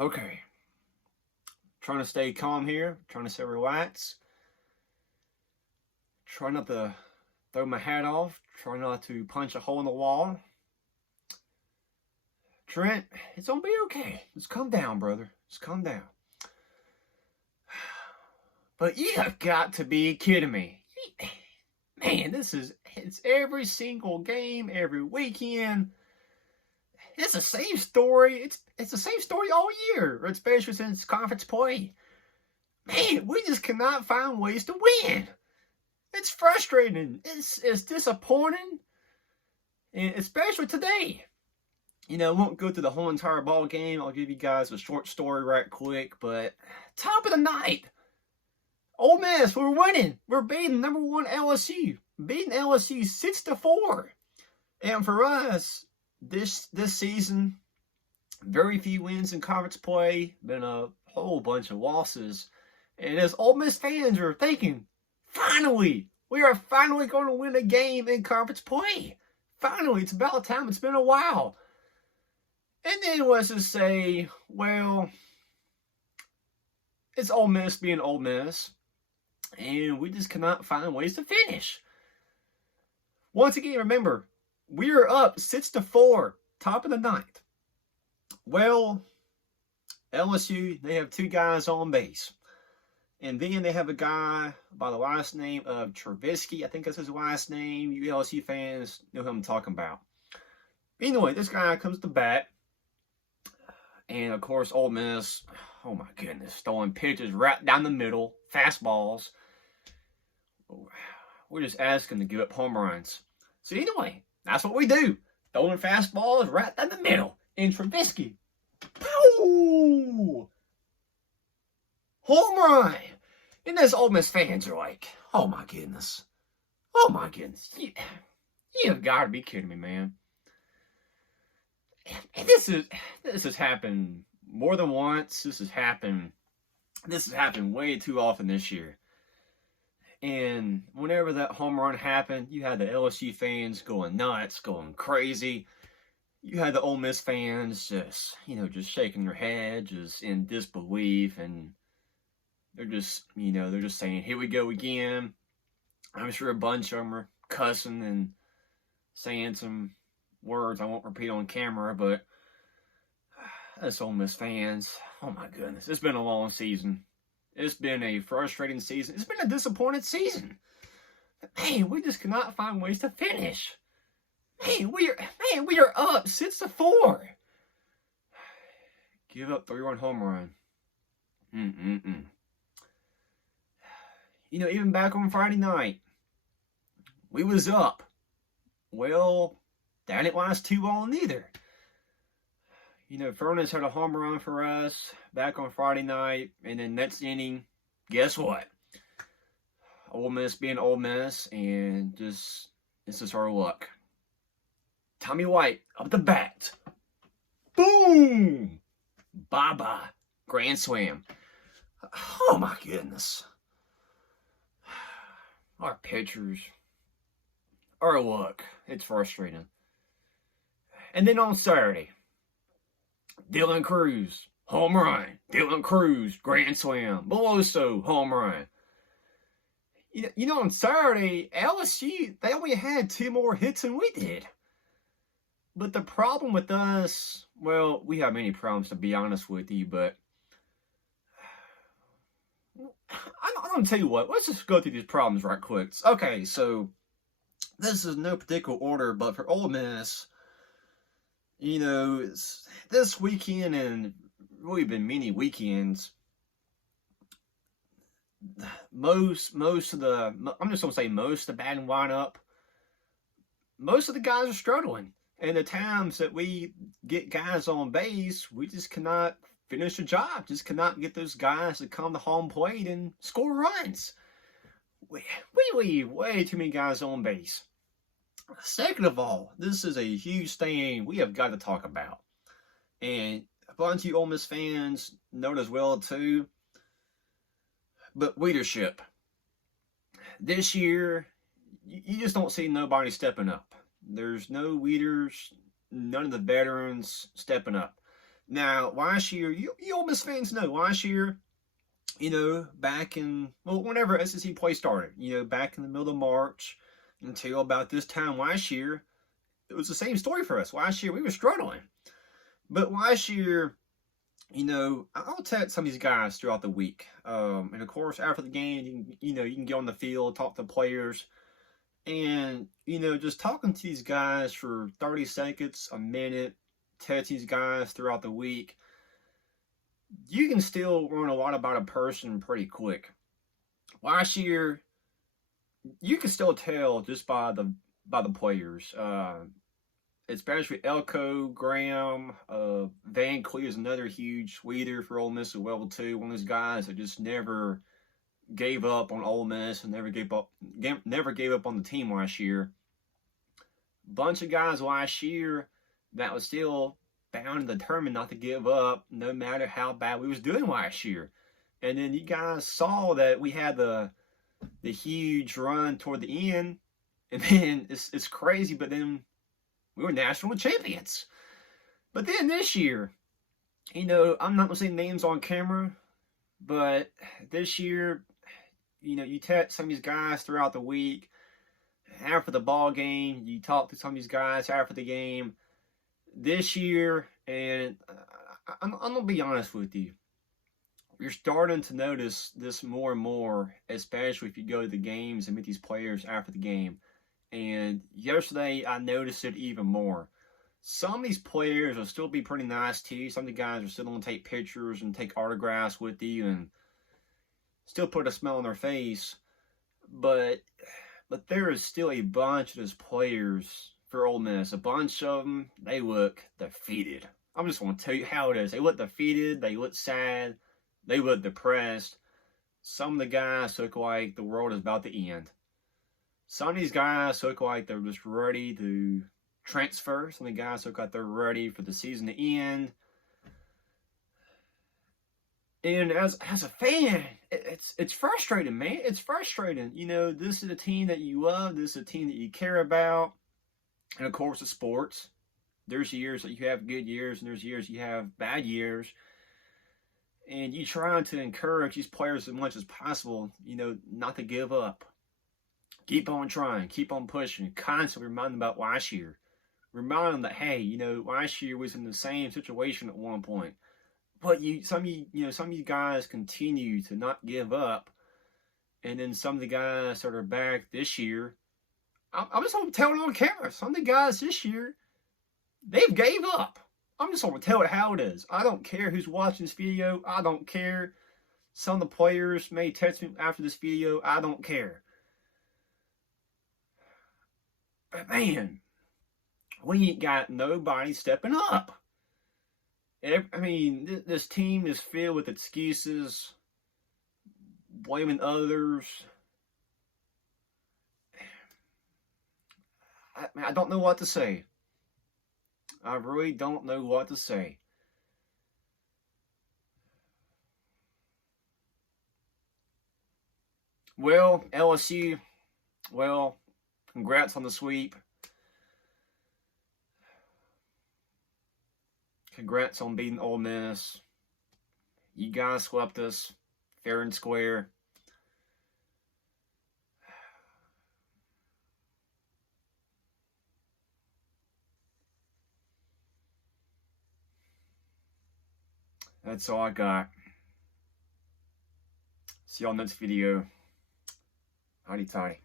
Okay. Trying to stay calm here. Trying to stay relaxed. Try not to throw my hat off. Try not to punch a hole in the wall. Trent, it's gonna be okay. Just calm down, brother. Just calm down. But you have got to be kidding me. Man, it's every single game, every weekend. It's the same story. It's the same story all year, especially since conference play. Man, we just cannot find ways to win. It's frustrating. It's disappointing, and especially today. I won't go through the whole entire ball game. I'll give you guys a short story right quick. But top of the night, Ole Miss, we're winning. We're beating number one LSU, beating LSU 6-4. And for us, this season, very few wins in conference play. Been a whole bunch of losses. And as Ole Miss fans are thinking, finally, we are finally going to win a game in conference play. Finally, it's about time. It's been a while. And then let's just say, well, it's Ole Miss being Ole Miss, and we just cannot find ways to finish. Once again, remember, we are up 6-4, top of the ninth. Well, LSU, they have two guys on base. And then they have a guy by the last name of Trubisky. I think that's his last name. You LSU fans know who I'm talking about. Anyway, this guy comes to bat. And, of course, Ole Miss, oh, my goodness, throwing pitches right down the middle, fastballs. We're just asking to give up home runs. So, anyway, that's what we do. Throwing fastballs right down the middle. And Trubisky, pow! Home run! And those Ole Miss fans are like, oh, my goodness. Oh, my goodness. You've got to be kidding me, man. And this has happened more than once. This has happened way too often this year. And whenever that home run happened, you had the LSU fans going nuts, going crazy. You had the Ole Miss fans just shaking their heads, just in disbelief, and they're just saying, "Here we go again." I'm sure a bunch of them are cussing and saying some words I won't repeat on camera, but us Ole Miss fans, oh my goodness, it's been a long season. It's been a frustrating season. It's been a disappointed season. Man, we just cannot find ways to finish. Man, we are up 6-4. Give up 3-run home run. Even back on Friday night, we was up. Well, that didn't last too long either. Furnace had a home run for us back on Friday night, and then next inning, guess what? Ole Miss being Ole Miss, and this is our luck. Tommy White up the bat. Boom! Bye-bye. Grand slam. Oh my goodness. Our pitchers, our luck. It's frustrating. And then on Saturday, Dylan Cruz, home run. Dylan Cruz, grand slam. Beloso, home run. On Saturday, LSU, they only had 2 more hits than we did. But the problem with us, well, we have many problems, to be honest with you, but I'm going to tell you what. Let's just go through these problems right quick. Okay, so this is no particular order, but for Ole Miss, it's this weekend and really been many weekends. Most of the, I'm just going to say most of the batting lineup, most of the guys are struggling. And the times that we get guys on base, we just cannot finish the job. Just cannot get those guys to come to home plate and score runs. We leave way too many guys on base. Second of all, this is a huge thing we have got to talk about. And a bunch of you Ole Miss fans know it as well too. But leadership. This year, you just don't see nobody stepping up. There's no leaders, none of the veterans stepping up. Now, last year, you Ole Miss fans know, last year, back in, well, whenever SEC play started, back in the middle of March until about this time last year, it was the same story for us. Last year, we were struggling. But last year, I'll text some of these guys throughout the week. And of course, after the game, you can get on the field, talk to players, and, just talking to these guys for 30 seconds, a minute, text these guys throughout the week, you can still learn a lot about a person pretty quick. Last year, you can still tell just by the players. Especially Elko, Graham, Van Clea is another huge leader for Ole Miss as well too. One of those guys that just never gave up on Ole Miss and never gave up on the team last year. Bunch of guys last year that was still bound and determined not to give up, no matter how bad we was doing last year. And then you guys saw that we had the huge run toward the end, and then it's crazy, but then we were national champions. But then this year, I'm not gonna say names on camera, but this year, you text some of these guys throughout the week. After the ball game, you talk to some of these guys after the game. This year, and I'm gonna be honest with you, you're starting to notice this more and more, especially if you go to the games and meet these players after the game. And yesterday, I noticed it even more. Some of these players will still be pretty nice to you. Some of the guys are still going to take pictures and take autographs with you and still put a smile on their face. But there is still a bunch of those players for Ole Miss. A bunch of them, they look defeated. I'm just going to tell you how it is. They look defeated. They look sad. They look depressed. Some of the guys look like the world is about to end. Some of these guys look like they're just ready to transfer. Some of the guys look like they're ready for the season to end. And as a fan, it's frustrating, man. It's frustrating. This is a team that you love. This is a team that you care about. And of course, it's sports. There's years that you have good years, and there's years you have bad years. And you try to encourage these players as much as possible, not to give up. Keep on trying, keep on pushing, constantly remind them about last year. Remind them that, hey, last year was in the same situation at one point. But some of you guys continue to not give up. And then some of the guys that are back this year, I'm just going to tell it on camera. Some of the guys this year, they've gave up. I'm just going to tell it how it is. I don't care who's watching this video. I don't care. Some of the players may text me after this video. I don't care. But man, we ain't got nobody stepping up. This team is filled with excuses, blaming others. I don't know what to say. I really don't know what to say. Well, LSU, congrats on the sweep. Congrats on beating Ole Miss. You guys swept us fair and square. That's all I got. See y'all next video. Howdy-toddy.